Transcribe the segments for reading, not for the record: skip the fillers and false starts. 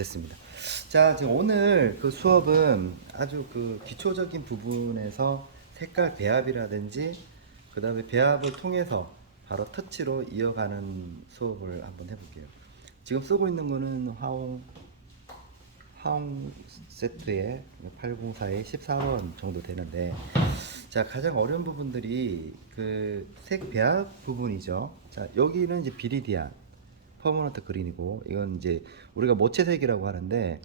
됐습니다. 자, 지금 오늘 그 수업은 아주 그 기초적인 부분에서 색깔 배합이라든지 그 다음에 배합을 통해서 바로 터치로 이어가는 수업을 한번 해볼게요. 지금 쓰고 있는 거는 화홍 세트의 804의 14번 정도 되는데, 자, 가장 어려운 부분들이 그 색 배합 부분이죠. 자, 여기는 이제 비리디안 퍼머넌트 그린이고, 이건 이제 우리가 모체색이라고 하는데,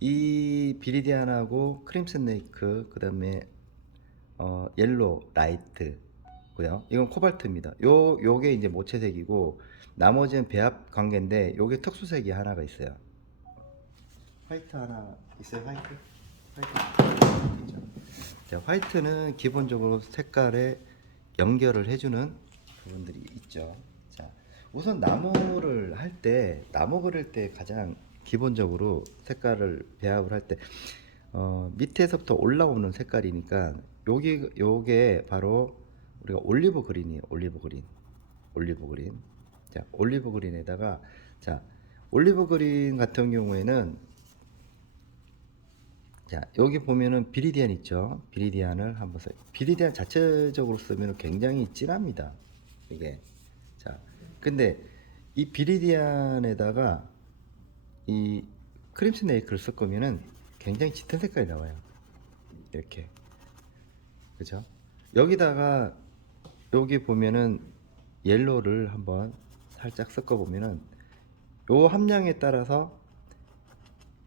이 비리디안하고 크림슨 레이크, 그 다음에 옐로 라이트고요. 이건 코발트입니다. 요게 이제 모체색이고, 나머지는 배합 관계인데, 요게 특수색이 하나가 있어요. 화이트 하나 있어요. 화이트 있죠. 자, 화이트는 기본적으로 색깔에 연결을 해주는 부분들이 있죠. 자, 우선 나무 그릴 때 가장 기본적으로 색깔을 배합을 할 때, 밑에서부터 올라오는 색깔이니까, 요게 바로 우리가 올리브 그린이에요. 올리브 그린. 자, 올리브 그린에다가, 자, 올리브 그린 같은 경우에는, 자, 여기 보면은 비리디안 있죠. 비리디안을 한번 써요. 비리디안 자체적으로 쓰면 굉장히 진합니다. 이게. 자, 근데 이 비리디안에다가 이 크림슨 레이크를 쓸 거면은 굉장히 짙은 색깔이 나와요. 이렇게. 그죠? 여기다가 여기 보면은 옐로를 한번 살짝 섞어 보면은 요 함량에 따라서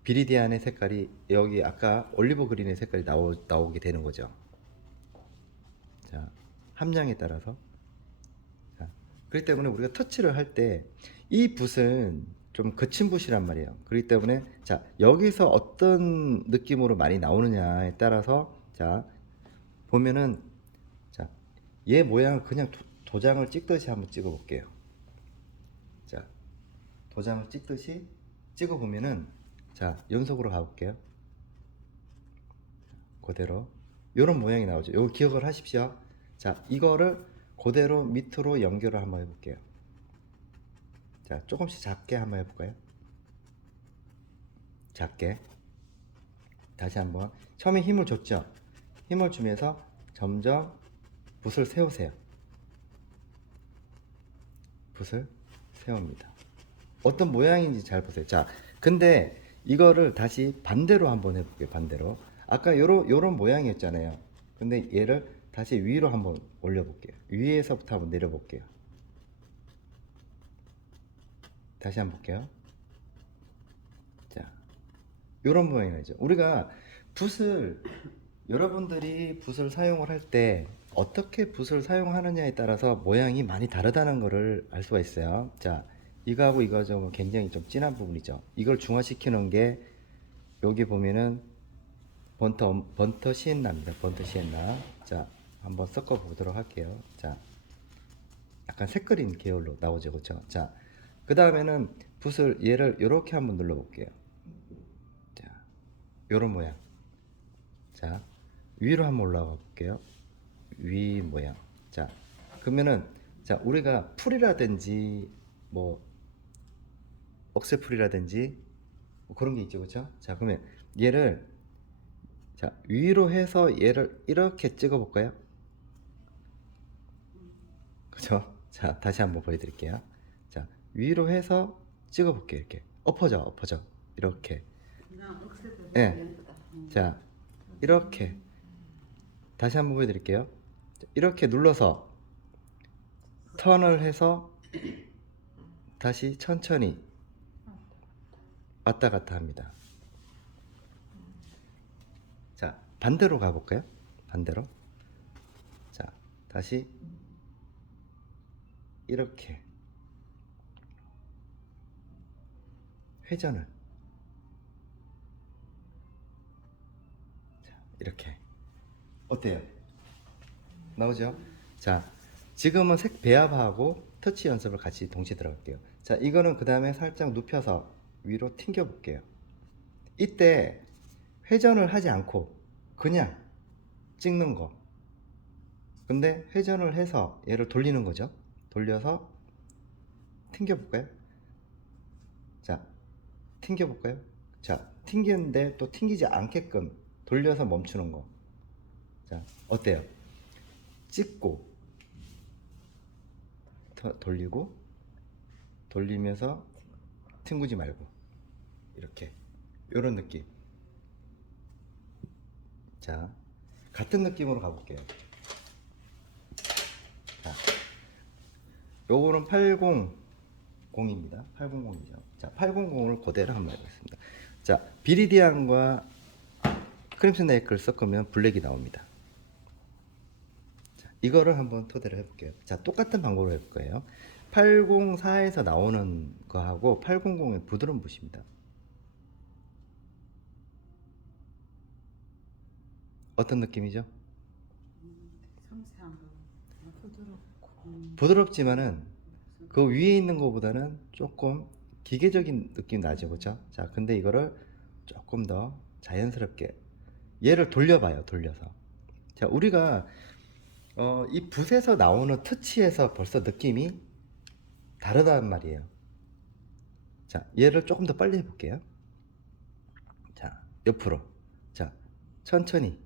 비리디안의 색깔이 여기 아까 올리브 그린의 색깔이 나오게 되는 거죠. 자, 함량에 따라서. 자, 그렇기 때문에 우리가 터치를 할 때 이 붓은 좀 거친 붓이란 말이에요. 그렇기 때문에 자, 여기서 어떤 느낌으로 많이 나오느냐에 따라서 자, 보면은 자, 얘 모양을 그냥 도장을 찍듯이 한번 찍어 볼게요. 자, 도장을 찍듯이 찍어 보면은 자, 연속으로 가볼게요. 그대로 이런 모양이 나오죠. 이거 기억을 하십시오. 자, 이거를 그대로 밑으로 연결을 한번 해볼게요. 자, 조금씩 작게 한번 해볼까요? 작게. 다시 한번. 처음에 힘을 줬죠. 힘을 주면서 점점 붓을 세우세요. 붓을 세웁니다. 어떤 모양인지 잘 보세요. 자, 근데 이거를 다시 반대로 한번 해볼게요. 반대로. 아까 요런 모양이었잖아요. 근데 얘를 다시 위로 한번 올려볼게요. 위에서부터 한번 내려볼게요. 다시 한번 볼게요. 자, 요런 모양이 나죠. 우리가 붓을, 여러분들이 붓을 사용을 할 때 어떻게 붓을 사용하느냐에 따라서 모양이 많이 다르다는 것을 알 수가 있어요. 자, 이거하고 이거 좀 굉장히 좀 진한 부분이죠. 이걸 중화시키는 게 여기 보면은 번터 시엔나입니다. 번터 시엔나. 자, 한번 섞어 보도록 할게요. 자, 약간 색그린 계열로 나오죠. 그렇죠? 자, 그 다음에는 붓을 얘를 이렇게 한번 눌러 볼게요. 자, 요런 모양. 자, 위로 한번 올라가 볼게요. 위 모양. 자, 그러면은 자, 우리가 풀이라든지 뭐 억새풀이라든지 뭐 그런 게 있죠. 그렇죠? 자, 그러면 얘를 자, 위로 해서 얘를 이렇게 찍어 볼까요? 그죠? 자, 다시 한번 보여드릴게요. 자, 위로 해서 찍어 볼게요. 이렇게 엎어져 이렇게. 예. 자, 이렇게 다시 한번 보여드릴게요. 이렇게 눌러서 턴을 해서 다시 천천히 왔다 갔다 합니다. 자, 반대로 가볼까요? 반대로. 자, 다시 이렇게 회전을. 자, 이렇게. 어때요? 나오죠? 자, 지금은 색 배합하고 터치 연습을 같이 동시에 들어갈게요. 자, 이거는 그 다음에 살짝 눕혀서 위로 튕겨 볼게요. 이때 회전을 하지 않고 그냥 찍는 거. 근데 회전을 해서 얘를 돌리는 거죠. 돌려서 튕겨 볼까요? 자, 튕겨 볼까요? 자, 튕기는데 또 튕기지 않게끔 돌려서 멈추는 거. 자, 어때요? 찍고 돌리고 돌리면서 튕기지 말고 이렇게 요런 느낌. 자, 같은 느낌으로 가볼게요. 자, 요거는 800입니다. 800이죠. 자, 800을 그대로 한번 해보겠습니다. 자, 비리디안과 크림슨 네이클을 섞으면 블랙이 나옵니다. 자, 이거를 한번 토대로 해볼게요. 자, 똑같은 방법으로 해볼 거예요. 804에서 나오는 거하고 800의 부드러운 붓입니다. 어떤 느낌이죠? 섬세한 거. 부드럽고. 부드럽지만은 그 위에 있는 것보다는 조금 기계적인 느낌 나죠, 그렇죠? 자, 근데 이거를 조금 더 자연스럽게 얘를 돌려봐요, 돌려서. 자, 우리가 이 붓에서 나오는 터치에서 벌써 느낌이 다르단 말이에요. 자, 얘를 조금 더 빨리 해볼게요. 자, 옆으로. 자, 천천히,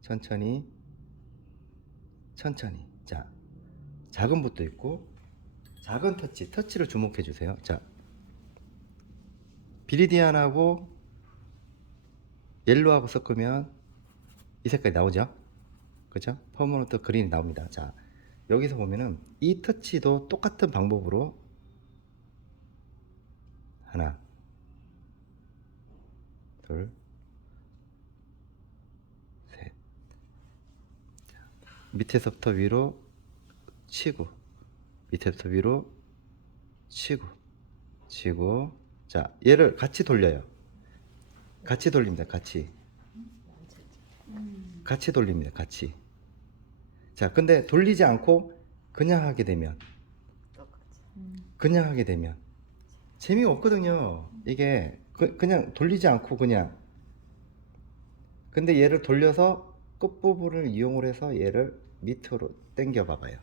천천히, 천천히. 자, 작은 붓도 있고 작은 터치를 주목해 주세요. 자, 비리디안하고 옐로우하고 섞으면 이 색깔이 나오죠? 그죠? 퍼머넌트 그린이 나옵니다. 자, 여기서 보면은 이 터치도 똑같은 방법으로 하나, 둘, 셋. 자, 밑에서부터 위로 치고, 밑에부터 위로 치고, 치고. 자, 얘를 같이 돌려요. 같이 돌립니다. 같이. 같이 돌립니다. 같이. 자, 근데 돌리지 않고 그냥 하게 되면, 그냥 하게 되면 재미가 없거든요. 이게 그냥 돌리지 않고 그냥. 근데 얘를 돌려서 끝부분을 이용을 해서 얘를 밑으로 당겨 봐봐요.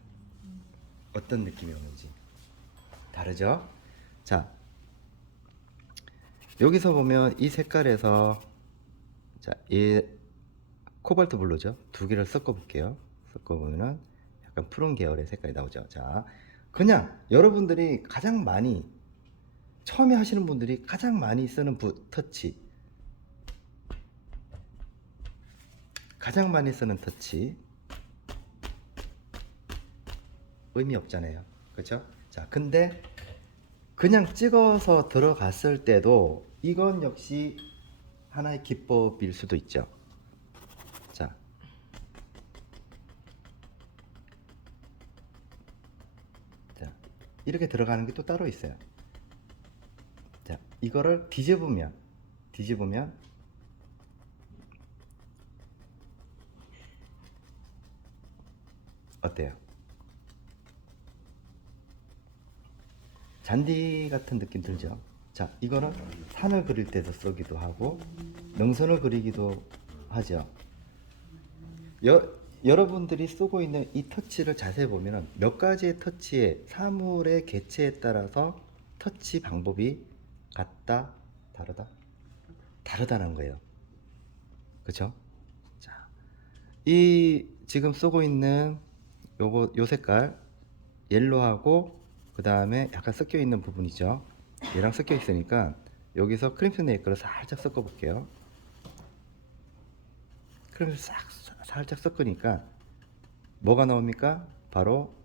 어떤 느낌이 오는지. 다르죠? 자, 여기서 보면 이 색깔에서, 자, 이 코발트 블루죠? 두 개를 섞어 볼게요. 섞어 보면은 약간 푸른 계열의 색깔이 나오죠. 자, 그냥 여러분들이 가장 많이 처음에 하시는 분들이 가장 많이 쓰는 터치, 가장 많이 쓰는 터치 의미 없잖아요. 그렇죠? 자, 근데 그냥 찍어서 들어갔을 때도 이건 역시 하나의 기법일 수도 있죠. 자, 자, 이렇게 들어가는 게 또 따로 있어요. 자, 이거를 뒤집으면 어때요? 잔디 같은 느낌 들죠? 자, 이거는 산을 그릴 때도 쓰기도 하고 능선을 그리기도 하죠. 여러분들이 쓰고 있는 이 터치를 자세히 보면 몇 가지의 터치의 사물의 개체에 따라서 터치 방법이 같다, 다르다? 다르다는 거예요. 그쵸? 자, 이 지금 쓰고 있는 요 색깔 옐로하고 그 다음에 약간 섞여 있는 부분이죠. 얘랑 섞여 있으니까 여기서 크림슨 네이클을 살짝 섞어 볼게요. 크림슨 살짝 섞으니까 뭐가 나옵니까? 바로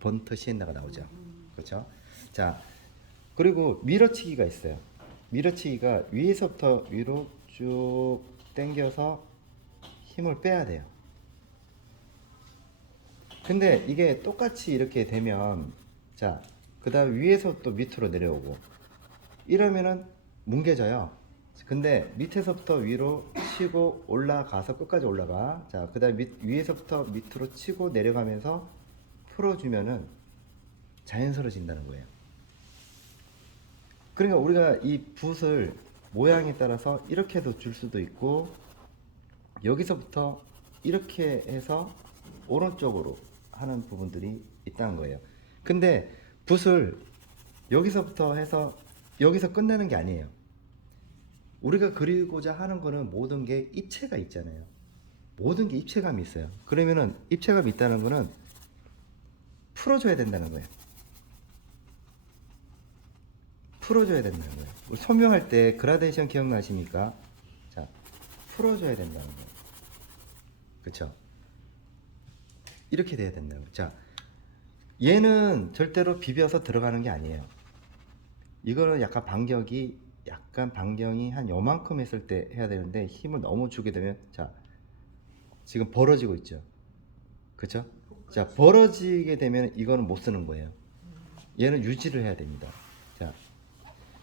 번트 시엔나가 나오죠. 그렇죠? 자, 그리고 밀어치기가 있어요. 밀어치기가 위에서부터 위로 쭉 당겨서 힘을 빼야 돼요. 근데 이게 똑같이 이렇게 되면, 자, 그 다음 위에서 또 밑으로 내려오고 이러면은 뭉개져요. 근데 밑에서부터 위로 치고 올라가서 끝까지 올라가. 자, 그 다음 위에서부터 밑으로 치고 내려가면서 풀어주면은 자연스러워진다는 거예요. 그러니까 우리가 이 붓을 모양에 따라서 이렇게도 줄 수도 있고 여기서부터 이렇게 해서 오른쪽으로 하는 부분들이 있다는 거예요. 근데 붓을 여기서부터 해서 여기서 끝내는 게 아니에요. 우리가 그리고자 하는 거는 모든 게 입체가 있잖아요. 모든 게 입체감이 있어요. 그러면은 입체감이 있다는 거는 풀어줘야 된다는 거예요. 풀어줘야 된다는 거예요. 우리 소명할 때 그라데이션 기억나십니까? 자, 풀어줘야 된다는 거예요. 그쵸? 이렇게 돼야 된다는 거예요. 자, 얘는 절대로 비벼서 들어가는 게 아니에요. 이거는 약간 반경이 한 요만큼 했을 때 해야 되는데 힘을 너무 주게 되면 자, 지금 벌어지고 있죠. 그쵸? 자, 벌어지게 되면 이거는 못 쓰는 거예요. 얘는 유지를 해야 됩니다. 자,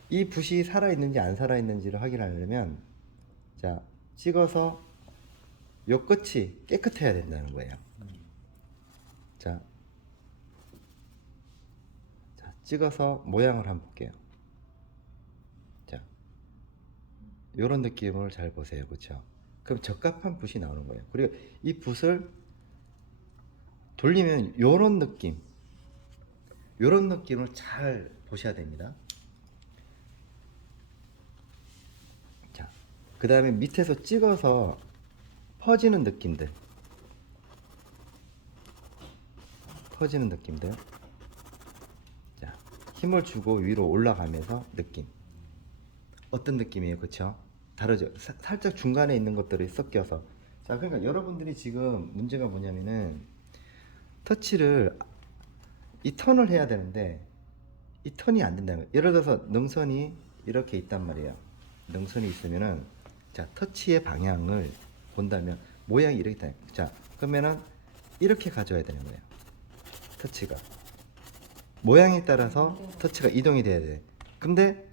이 붓이 살아있는지 안 살아있는지를 확인하려면 자, 찍어서 요 끝이 깨끗해야 된다는 거예요. 자, 찍어서 모양을 한번 볼게요. 자, 요런 느낌을 잘 보세요. 그쵸? 그럼 적합한 붓이 나오는 거예요. 그리고 이 붓을 돌리면 요런 느낌을 잘 보셔야 됩니다. 자, 그 다음에 밑에서 찍어서 퍼지는 느낌들. 자, 힘을 주고 위로 올라가면서 느낌. 어떤 느낌이에요? 그쵸? 다르죠? 살짝 중간에 있는 것들이 섞여서. 자, 그러니까 여러분들이 지금 문제가 뭐냐면은 터치를 이 턴을 해야 되는데 이 턴이 안 된다는 거예요. 예를 들어서 능선이 이렇게 있단 말이에요. 능선이 있으면은 자, 터치의 방향을 본다면 모양이 이렇게 있다. 자, 그러면은 이렇게 가져야 되는 거예요. 터치가 모양에 따라서 터치가 이동이 돼야 돼. 근데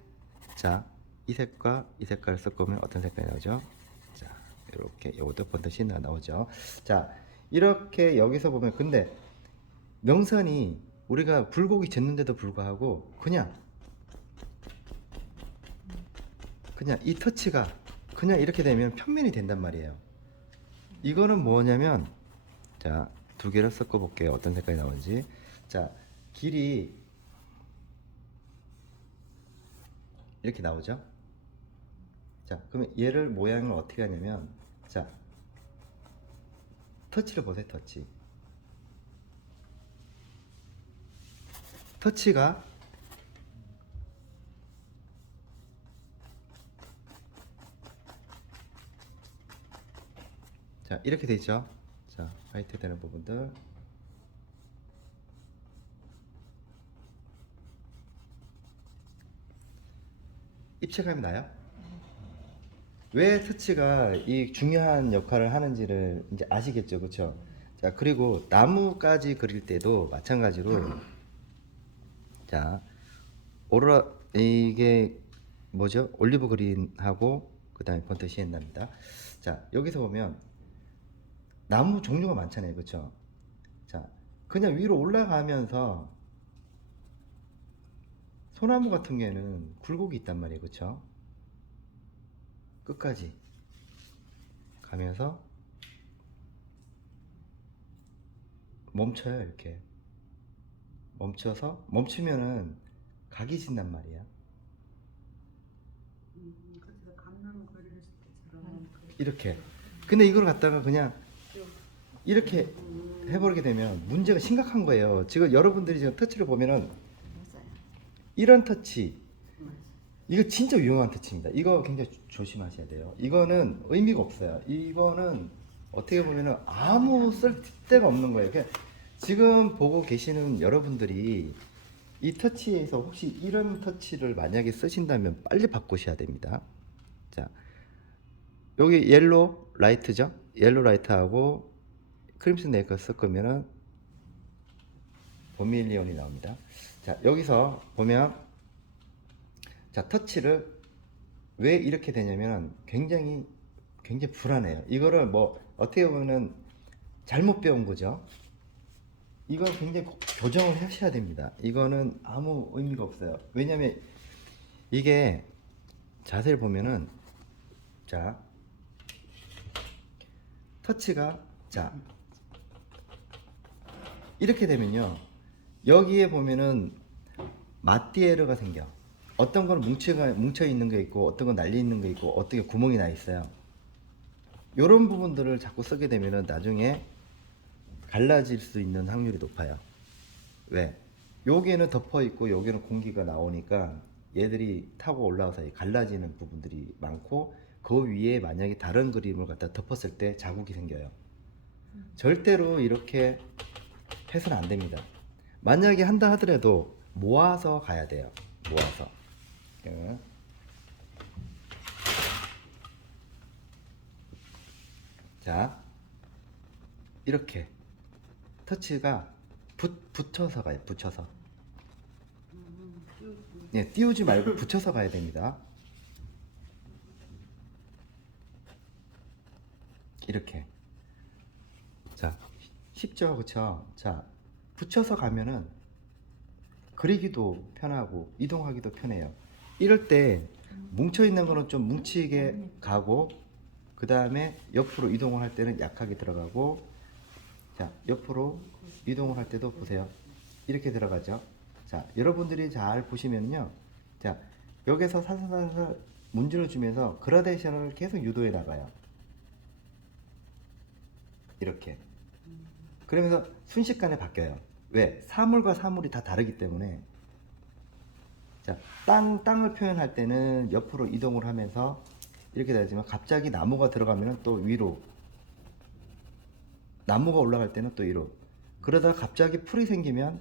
자, 이 색과 이 색깔을 섞으면 어떤 색깔이 나오죠? 자, 이렇게 이것도 번듯이 나오죠. 자, 이렇게 여기서 보면 근데 명산이 우리가 굴곡이 졌는데도 불구하고 그냥 이 터치가 그냥 이렇게 되면 평면이 된단 말이에요. 이거는 뭐냐면 자, 두 개를 섞어 볼게요. 어떤 색깔이 나오는지. 자, 길이 이렇게 나오죠. 자, 그러면 얘를 모양을 어떻게 하냐면 자, 터치를 보세요. 터치가 자, 이렇게 돼 있죠. 자, 화이트 되는 부분들. 입체감이 나요? 왜 터치가 이 중요한 역할을 하는지를 이제 아시겠죠, 그렇죠? 자, 그리고 나무까지 그릴 때도 마찬가지로 자, 이게 뭐죠? 올리브 그린하고 그다음에 번트 시엔나입니다. 자, 여기서 보면 나무 종류가 많잖아요, 그렇죠? 자, 그냥 위로 올라가면서 소나무 같은 경우에는 굴곡이 있단 말이에요, 그렇죠? 끝까지 가면서 멈춰요. 이렇게 멈추면은 각이 진단 말이야. 그래서 강남 거리를 때처럼 이렇게. 근데 이걸 갖다가 그냥 이렇게 해버리게 되면 문제가 심각한 거예요. 지금 여러분들이 지금 터치를 보면은 맞아요. 이런 터치, 이거 진짜 유용한 터치입니다. 이거 굉장히 조심하셔야 돼요. 이거는 의미가 없어요. 이거는 어떻게 보면은 아무 쓸데가 없는 거예요. 그냥 지금 보고 계시는 여러분들이 이 터치에서 혹시 이런 터치를 만약에 쓰신다면 빨리 바꾸셔야 됩니다. 자, 여기 옐로 라이트죠? 옐로 라이트하고 크림슨 네이커 섞으면은 버밀리온이 나옵니다. 자, 여기서 보면 자, 터치를 왜 이렇게 되냐면 굉장히 불안해요. 이거를 뭐 어떻게 보면은 잘못 배운 거죠. 이건 굉장히 꼭 교정을 하셔야 됩니다. 이거는 아무 의미가 없어요. 왜냐면 이게 자세를 보면은 자, 터치가 자, 이렇게 되면요. 여기에 보면은 마띠에르가 생겨. 어떤 건 뭉쳐 있는 게 있고 어떤 건 날려 있는 게 있고 어떤 게 구멍이 나 있어요. 이런 부분들을 자꾸 쓰게 되면은 나중에 갈라질 수 있는 확률이 높아요. 왜? 여기에는 덮어 있고 여기는 공기가 나오니까 얘들이 타고 올라와서 갈라지는 부분들이 많고 그 위에 만약에 다른 그림을 갖다 덮었을 때 자국이 생겨요. 절대로 이렇게 해서는 안 됩니다. 만약에 한다 하더라도 모아서 가야 돼요. 모아서. 예. 자, 이렇게 터치가 붙여서 가요. 붙여서. 네, 띄우지 말고 붙여서 가야 됩니다. 이렇게. 자, 쉽죠, 그쵸? 자, 붙여서 가면은 그리기도 편하고 이동하기도 편해요. 이럴 때 뭉쳐 있는 거는 좀 뭉치게 가고, 그 다음에 옆으로 이동을 할 때는 약하게 들어가고, 자, 옆으로 이동을 할 때도 보세요. 이렇게 들어가죠. 자, 여러분들이 잘 보시면요. 자, 여기서 살살살살 문질러 주면서 그라데이션을 계속 유도해 나가요. 이렇게. 그러면서 순식간에 바뀌어요. 왜? 사물과 사물이 다 다르기 때문에. 자, 땅을 표현할 때는 옆으로 이동을 하면서 이렇게 되지만 갑자기 나무가 들어가면 또 위로, 나무가 올라갈 때는 또 위로. 그러다 갑자기 풀이 생기면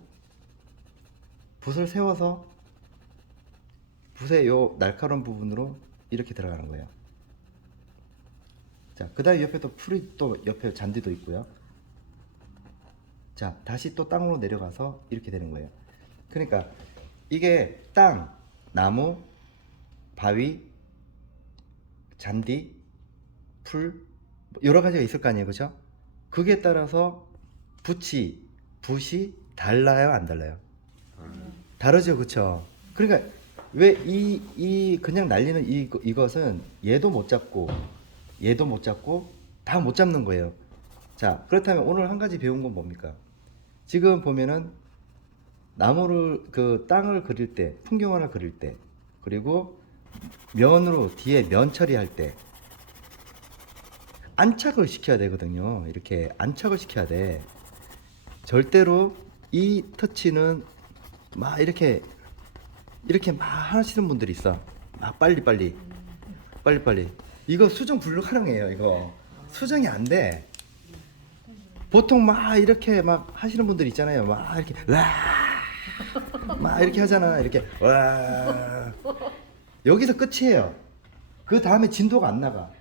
붓을 세워서 붓의 요 날카로운 부분으로 이렇게 들어가는 거예요. 자, 그 다음에 옆에 또 풀이 또 옆에 잔디도 있고요. 자, 다시 또 땅으로 내려가서 이렇게 되는 거예요. 그러니까 이게 땅, 나무, 바위, 잔디, 풀, 여러 가지가 있을 거 아니에요, 그죠? 그게 따라서 붓이 달라요, 안 달라요? 다르죠, 그쵸? 그러니까 왜 그냥 날리는 이것은 얘도 못 잡고 얘도 못 잡고 다 못 잡는 거예요. 자, 그렇다면 오늘 한 가지 배운 건 뭡니까? 지금 보면은 나무를 그 땅을 그릴 때, 풍경화를 그릴 때, 그리고 면으로 뒤에 면 처리할 때 안착을 시켜야 되거든요. 이렇게 안착을 시켜야 돼. 절대로 이 터치는 막 이렇게 막 하시는 분들이 있어. 막 빨리빨리 이거 수정 불가능해요. 이거 수정이 안 돼. 보통 막 이렇게 막 하시는 분들 있잖아요. 막 이렇게 막 이렇게 하잖아. 이렇게 와 여기서 끝이에요. 그 다음에 진도가 안 나가.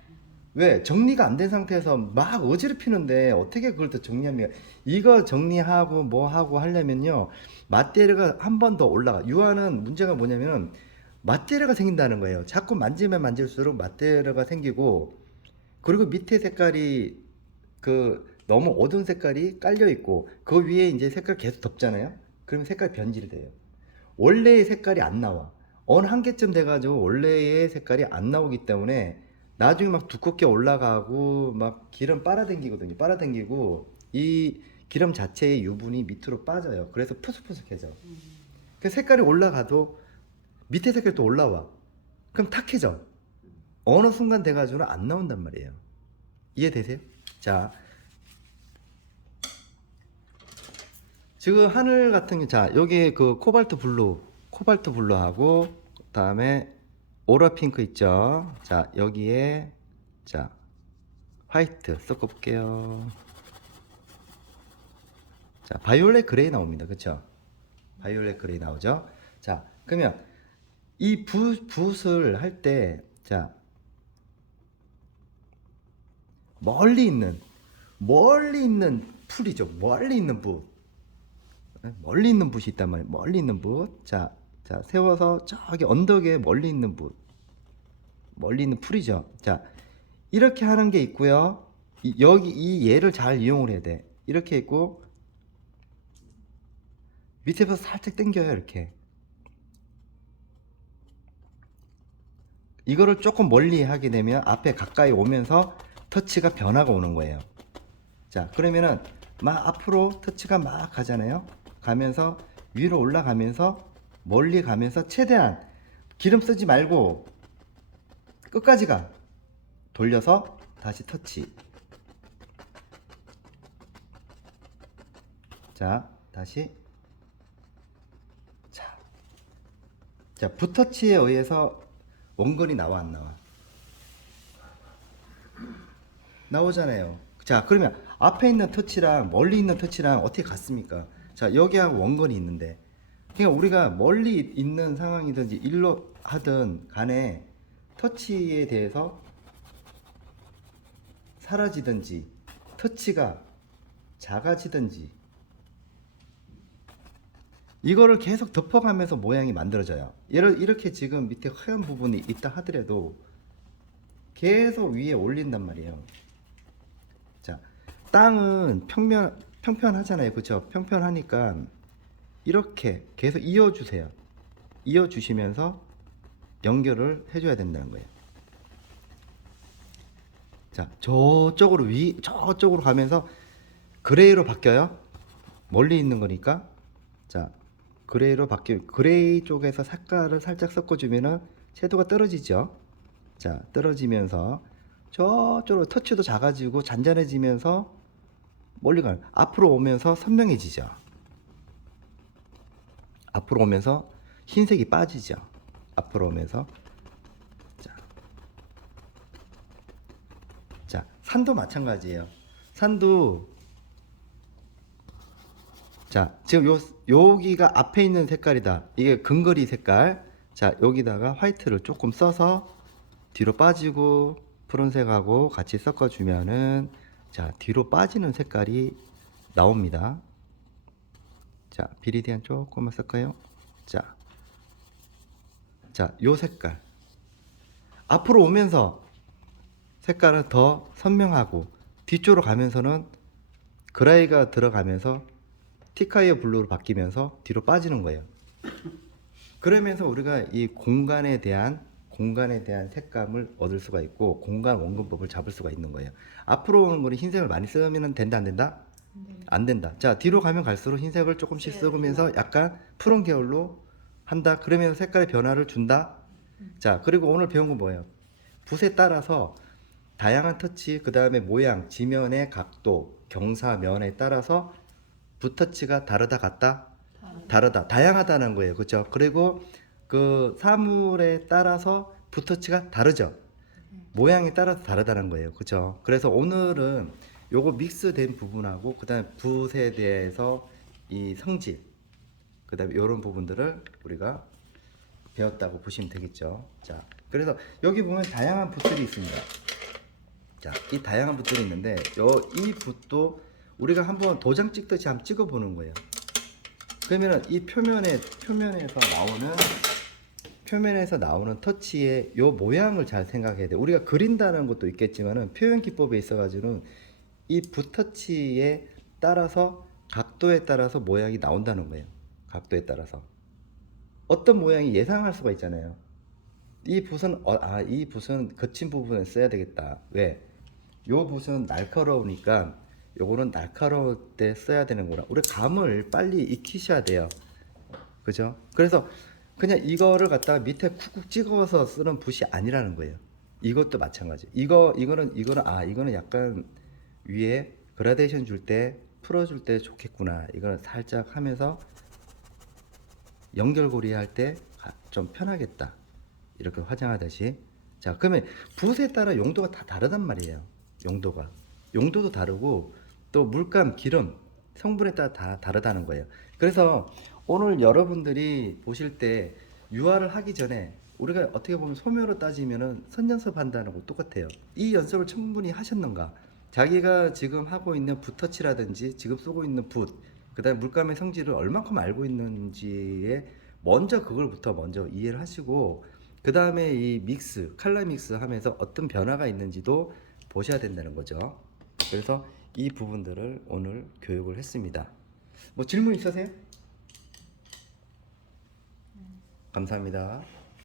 왜? 정리가 안 된 상태에서 막 어지럽히는데 어떻게 그걸 또 정리합니까? 이거 정리하고 뭐 하고 하려면요, 맛대려가 한 번 더 올라가. 유화는 문제가 뭐냐면 맛대려가 생긴다는 거예요. 자꾸 만지면 만질수록 맛대려가 생기고, 그리고 밑에 색깔이 그 너무 어두운 색깔이 깔려 있고 그 위에 이제 색깔 계속 덮잖아요. 그러면 색깔 변질이 돼요. 원래의 색깔이 안 나와. 어느 한계쯤 돼가지고 원래의 색깔이 안 나오기 때문에 나중에 막 두껍게 올라가고 막 기름 빨아당기거든요. 빨아당기고 이 기름 자체의 유분이 밑으로 빠져요. 그래서 푸석푸석해져. 그 색깔이 올라가도 밑에 색깔이 또 올라와. 그럼 탁해져. 어느 순간 돼가지고는 안 나온단 말이에요. 이해되세요? 자, 지금 하늘 같은 게, 자, 여기 그 코발트 블루하고 그다음에 오라 핑크 있죠. 자, 여기에 자 화이트 섞어 볼게요. 자, 바이올렛 그레이 나옵니다. 그쵸? 바이올렛 그레이 나오죠. 자, 그러면 이 붓을 할 때, 자, 멀리 있는 풀이죠. 멀리 있는 붓. 멀리 있는 붓이 있단 말이에요. 멀리 있는 붓. 자, 세워서 저기 언덕에 멀리 있는 붓. 멀리 있는 풀이죠. 자, 이렇게 하는 게 있고요. 여기 이 얘를 잘 이용을 해야 돼. 이렇게 있고 밑에서 살짝 당겨요. 이렇게. 이거를 조금 멀리 하게 되면 앞에 가까이 오면서 터치가 변화가 오는 거예요. 자, 그러면은 막 앞으로 터치가 막 가잖아요. 가면서 위로 올라가면서 멀리 가면서 최대한 기름 쓰지 말고 끝까지 가. 돌려서 다시 터치. 자, 다시. 자, 붓터치에 의해서 원건이 나와 안 나와? 나오잖아요. 자, 그러면 앞에 있는 터치랑 멀리 있는 터치랑 어떻게 같습니까? 자, 여기하고 원건이 있는데, 그러니까 우리가 멀리 있는 상황이든지 일로 하든 간에 터치에 대해서 사라지든지 터치가 작아지든지 이거를 계속 덮어가면서 모양이 만들어져요. 이렇게 지금 밑에 하얀 부분이 있다 하더라도 계속 위에 올린단 말이에요. 자, 땅은 평평하잖아요. 그렇죠? 평평하니까 이렇게 계속 이어주세요. 이어주시면서 연결을 해줘야 된다는 거예요. 자, 저쪽으로 가면서 그레이로 바뀌어요. 멀리 있는 거니까. 자, 그레이 쪽에서 색깔을 살짝 섞어주면은 채도가 떨어지죠. 자, 떨어지면서 저쪽으로 터치도 작아지고 잔잔해지면서 멀리 가는, 앞으로 오면서 선명해지죠. 앞으로 오면서 흰색이 빠지죠. 앞으로 오면서. 자, 산도 마찬가지예요. 산도, 자, 지금 여기가 앞에 있는 색깔이다. 이게 근거리 색깔. 자, 여기다가 화이트를 조금 써서 뒤로 빠지고 푸른색하고 같이 섞어주면은, 자, 뒤로 빠지는 색깔이 나옵니다. 자, 비리디안 조금만 섞어요. 자, 요 색깔. 앞으로 오면서 색깔은 더 선명하고, 뒤쪽으로 가면서는 그라이가 들어가면서 티카이어 블루로 바뀌면서 뒤로 빠지는 거예요. 그러면서 우리가 이 공간에 대한 색감을 얻을 수가 있고, 공간 원근법을 잡을 수가 있는 거예요. 앞으로 오는 거는 흰색을 많이 쓰면 된다, 안 된다? 안 된다. 자, 뒤로 가면 갈수록 흰색을 조금씩 쓰면서 약간 푸른 계열로 한다. 그러면서 색깔의 변화를 준다. 자, 그리고 오늘 배운 건 뭐예요? 붓에 따라서 다양한 터치, 그 다음에 모양, 지면의 각도, 경사면에 따라서 붓터치가 다르다 같다? 다르다. 다양하다는 거예요. 그렇죠? 그리고 그 사물에 따라서 붓터치가 다르죠. 모양에 따라서 다르다는 거예요. 그렇죠? 그래서 오늘은 요거 믹스된 부분하고 그다음에 붓에 대해서 이 성질, 그다음에 이런 부분들을 우리가 배웠다고 보시면 되겠죠. 자, 그래서 여기 보면 다양한 붓들이 있습니다. 자, 이 다양한 붓들이 있는데 이 붓도 우리가 한번 도장 찍듯이 한번 찍어 보는 거예요. 그러면은 이 표면에서 나오는 터치의 요 모양을 잘 생각해야 돼. 우리가 그린다는 것도 있겠지만은 표현 기법에 있어 가지고는 이 붓터치에 따라서 각도에 따라서 모양이 나온다는 거예요. 각도에 따라서 어떤 모양이 예상할 수가 있잖아요. 이 붓은 이 붓은 거친 부분에 써야 되겠다. 왜? 요 붓은 날카로우니까 요거는 날카로울 때 써야 되는구나. 우리 감을 빨리 익히셔야 돼요. 그죠? 그래서 그냥 이거를 갖다가 밑에 쿡쿡 찍어서 쓰는 붓이 아니라는 거예요. 이것도 마찬가지. 이거는 약간 위에 그라데이션 줄 때, 풀어줄 때 좋겠구나. 이거는 살짝 하면서 연결고리 할 때 좀 편하겠다. 이렇게 화장하듯이. 자, 그러면 붓에 따라 용도가 다 다르단 말이에요. 용도도 다르고 또 물감, 기름, 성분에 따라 다 다르다는 거예요. 그래서 오늘 여러분들이 보실 때 유화를 하기 전에 우리가 어떻게 보면 소묘로 따지면은 선연습 한다는 거 똑같아요. 이 연습을 충분히 하셨는가? 자기가 지금 하고 있는 붓터치라든지 지금 쓰고 있는 붓, 그 다음에 물감의 성질을 얼마큼 알고 있는지에 먼저 그걸부터 먼저 이해를 하시고, 그 다음에 이 컬러 믹스 하면서 어떤 변화가 있는지도 보셔야 된다는 거죠. 그래서 이 부분들을 오늘 교육을 했습니다. 뭐 질문 있으세요? 감사합니다.